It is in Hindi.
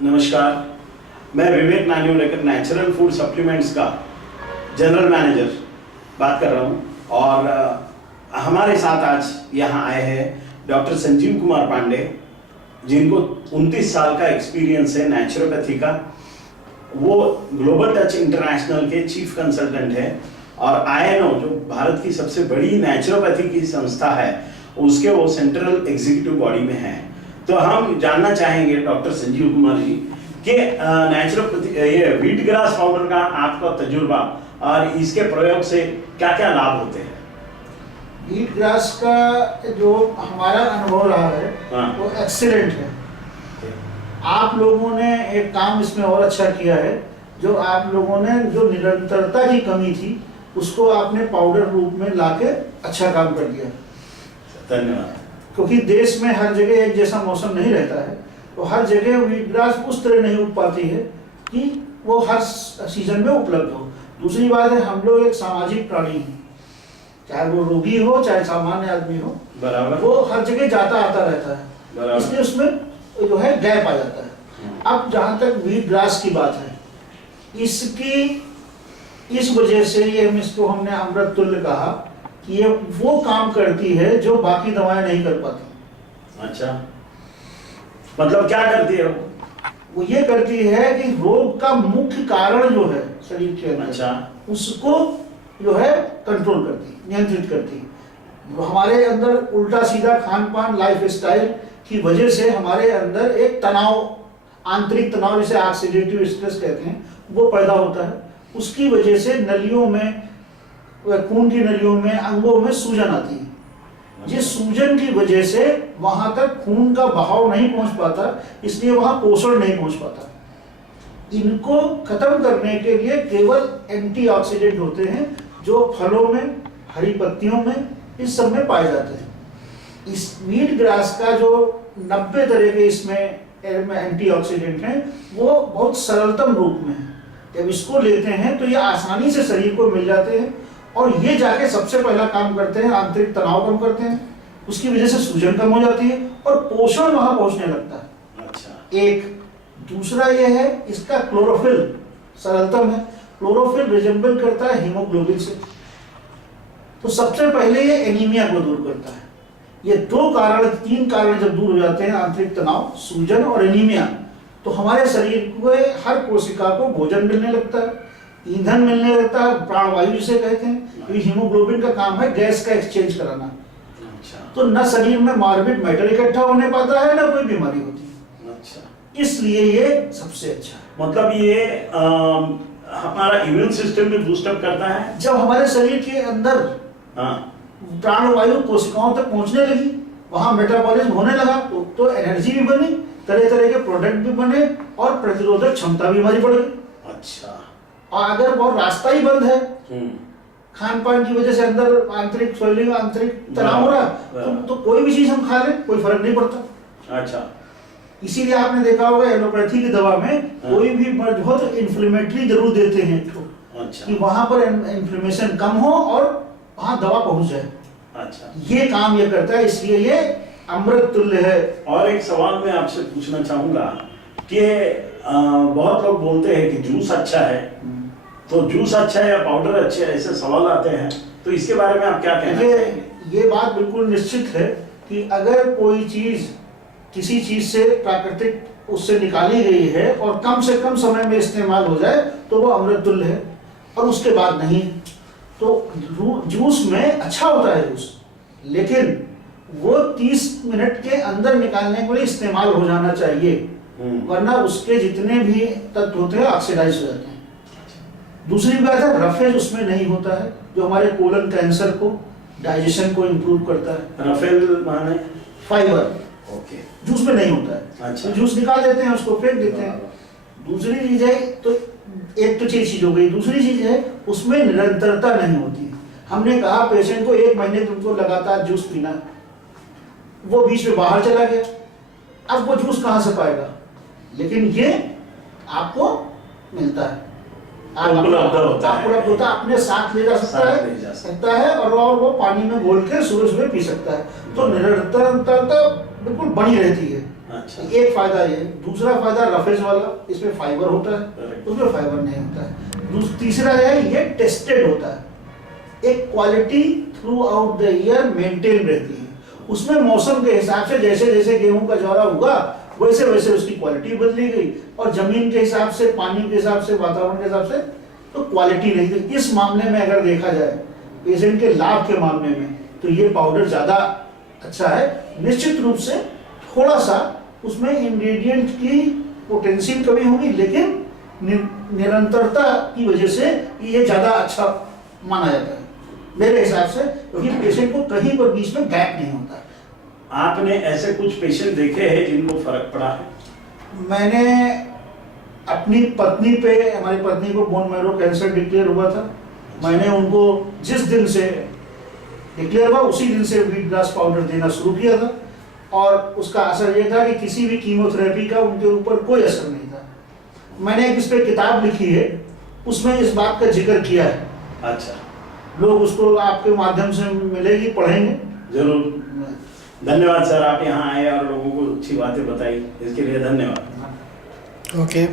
नमस्कार, मैं विवेक नान्योलेकर नेचुरल फूड सप्लीमेंट्स का जनरल मैनेजर बात कर रहा हूँ और हमारे साथ आज यहाँ आए हैं डॉक्टर संजीव कुमार पांडे, जिनको 29 साल का एक्सपीरियंस है नेचुरोपैथी का। वो ग्लोबल टच इंटरनेशनल के चीफ कंसल्टेंट है और INO जो भारत की सबसे बड़ी नेचुरोपैथी की संस्था है, उसके वो सेंट्रल एग्जीक्यूटिव बॉडी में है। तो हम जानना चाहेंगे डॉक्टर संजीव कुमार जी कि नेचुरोपैथी ये व्हीट ग्रास पाउडर का आपका तजुर्बा और इसके प्रयोग से क्या क्या लाभ होते हैं। व्हीट ग्रास का जो हमारा अनुभव रहा है वो एक्सीलेंट है। आप लोगों ने एक काम इसमें और अच्छा किया है, जो आप लोगों ने जो निरंतरता की कमी थी उसको आपने पाउडर रूप में लाके अच्छा काम कर दिया। धन्यवाद। क्योंकि देश में हर जगह एक जैसा मौसम नहीं रहता है, तो हर जगह व्हीट ग्रास उस तरह नहीं उग पाती है कि वो हर सीजन में उपलब्ध हो। दूसरी बात है, हम लोग एक सामाजिक प्राणी हैं, चाहे वो रोगी हो चाहे सामान्य आदमी हो, बराबर, वो हर जगह जाता आता रहता है, इसलिए उसमें जो है गैप आ जाता है। अब जहाँ तक व्हीट ग्रास की बात है, इस वजह से ये हमने अमृत तुल्य कहा कि ये वो काम करती है जो बाकी दवाएं नहीं कर पाती। अच्छा, मतलब क्या करती है वो ये करती है कि रोग का मुख्य कारण जो है शरीर के अंदर, अच्छा, उसको जो है कंट्रोल करती, नियंत्रित करती। हमारे अंदर उल्टा सीधा खान पान लाइफ स्टाइल की वजह से हमारे अंदर एक तनाव, आंतरिक तनाव जिसे ऑक्सीडेटिव स्ट्रेस कहते हैं, वो पैदा होता है। उसकी वजह से नलियों में, खून की नलियों में, अंगों में सूजन आती है। जिस सूजन की वजह से वहां तक खून का बहाव नहीं पहुंच पाता, इसलिए वहां पोषण नहीं पहुंच पाता। इनको खत्म करने के लिए केवल एंटीऑक्सीडेंट होते हैं जो फलों में, हरी पत्तियों में, इस सब में पाए जाते हैं। इस व्हीट ग्रास का जो 90 तरह के इसमें एंटीऑक्सीडेंट हैं, वो बहुत सरलतम रूप में है। जब इसको लेते हैं तो ये आसानी से शरीर को मिल जाते हैं और ये जाके सबसे पहला काम करते हैं, आंतरिक तनाव कम करते हैं, उसकी वजह से सूजन कम हो जाती है और पोषण वहां पहुंचने लगता है। अच्छा। एक दूसरा ये है, इसका क्लोरोफिल सरलतम है। क्लोरोफिल रिजेंबल करता है हीमोग्लोबिन से, तो सबसे पहले ये एनीमिया को दूर करता है। ये तीन कारण जब दूर हो जाते हैं, आंतरिक तनाव, सूजन और एनीमिया, तो हमारे शरीर को, हर कोशिका को भोजन मिलने लगता है, ईंधन मिलने लगता है, प्राणवायु जिसे कहते हैं। ये हीमोग्लोबिन का काम है गैस का एक्सचेंज कराना। अच्छा। तो न शरीर में मार्बिड मैटर इकट्ठा होने पाता है, न कोई बीमारी होती है। अच्छा, इसलिए ये सबसे अच्छा है। मतलब ये हमारा इम्यून सिस्टम भी बूस्टअप करता है। जब हमारे शरीर के अंदर प्राणवायु कोशिकाओं तक पहुंचने लगी, वहां मेटाबॉलिज्म होने लगा, तो एनर्जी भी बनी, तरह तरह के प्रोडक्ट भी बने और प्रतिरोधक क्षमता भी हमारी बढ़ गई। अच्छा। और अगर वो रास्ता ही बंद है, खान पान की वजह से अंदर आंतरिक स्वेलिंग, आंतरिक तनाव हो रहा, तो कोई भी चीज हम खा लें कोई फर्क नहीं पड़ता। अच्छा। इसीलिए आपने देखा होगा एलोपैथी की दवा में कोई भी बहुत इन्फ्लेमेटरी जरूर देते हैं। अच्छा। कि वहां पर इन्फ्लेमेशन कम हो और वहां दवा पहुंच जाए। अच्छा, ये काम ये करता है, इसलिए ये अमृत तुल्य है। और एक सवाल मैं आपसे पूछना चाहूंगा कि बहुत लोग बोलते हैं कि जूस अच्छा है, तो जूस अच्छा है या पाउडर अच्छे है, ऐसे सवाल आते हैं, तो इसके बारे में आप क्या कहना चाहेंगे? ये बात बिल्कुल निश्चित है कि अगर कोई चीज किसी चीज से प्राकृतिक उससे निकाली गई है और कम से कम समय में इस्तेमाल हो जाए तो वो अमृत तुल्य है, और उसके बाद नहीं। तो जूस में अच्छा होता है जूस, लेकिन वो 30 मिनट के अंदर निकालने के लिए इस्तेमाल हो जाना चाहिए, वरना उसके जितने भी तत्व होते हैं ऑक्सीडाइज हो जाते हैं। दूसरी बात है, रफेज उसमें नहीं होता है, जो हमारे कोलन कैंसर को, डाइजेशन को इम्प्रूव करता है। रफेज माने फाइबर, ओके, जूस में नहीं होता है। अच्छा। तो जूस निकाल देते हैं, उसको फेंक देते हैं। दूसरी चीज है, तो एक तो चीज हो गई, दूसरी चीज है उसमें निरंतरता नहीं होती। हमने कहा पेशेंट को 1 महीने तुमको लगातार जूस पीना, वो बीच में बाहर चला गया, अब वो जूस कहां से पाएगा? लेकिन ये आपको मिलता है, आपको अपने साथ ले जा सकता है और वो पानी में घोल के सुबह सुबह पी सकता है। तो निरंतरता बिल्कुल बनी रहती है। अच्छा। एक फायदा ये। दूसरा फायदा रफेज वाला, इसमें फाइबर होता है, Correct. उसमें फाइबर नहीं होता है। तीसरा है ये टेस्टेड होता है, एक quality through out the year maintain रहती है। उसमें मौसम के हिसाब से जैसे जैसे गेहूं का ज्वारा हुआ वैसे वैसे उसकी क्वालिटी बदली गई, और जमीन के हिसाब से, पानी के हिसाब से, वातावरण के हिसाब से तो क्वालिटी नहीं थी। इस मामले में अगर देखा जाए पेशेंट के लाभ के मामले में, तो ये पाउडर ज़्यादा अच्छा है। निश्चित रूप से थोड़ा सा उसमें इंग्रेडिएंट की पोटेंशियल कमी होगी, लेकिन निरंतरता की वजह से ये ज़्यादा अच्छा माना जाता है मेरे हिसाब से, क्योंकि पेशेंट को कहीं पर बीच में गैप नहीं होता। आपने ऐसे कुछ पेशेंट देखे हैं जिनको फर्क पड़ा है? मैंने अपनी पत्नी पे, हमारी पत्नी को बोन मैरो कैंसर डिक्लेयर हुआ था। मैंने उनको जिस दिन से डिक्लेयर हुआ उसी दिन से व्हीट ग्रास पाउडर देना शुरू किया था, और उसका असर ये था कि किसी भी कीमोथेरेपी का उनके ऊपर कोई असर नहीं था। मैंने एक इस पे किताब लिखी है, उसमें इस बात का जिक्र किया है। अच्छा, लोग उसको आपके माध्यम से मिलेगी, पढ़ेंगे। जरूर। धन्यवाद सर, आप यहाँ आए और लोगों को अच्छी बातें बताई, इसके लिए धन्यवाद। ओके।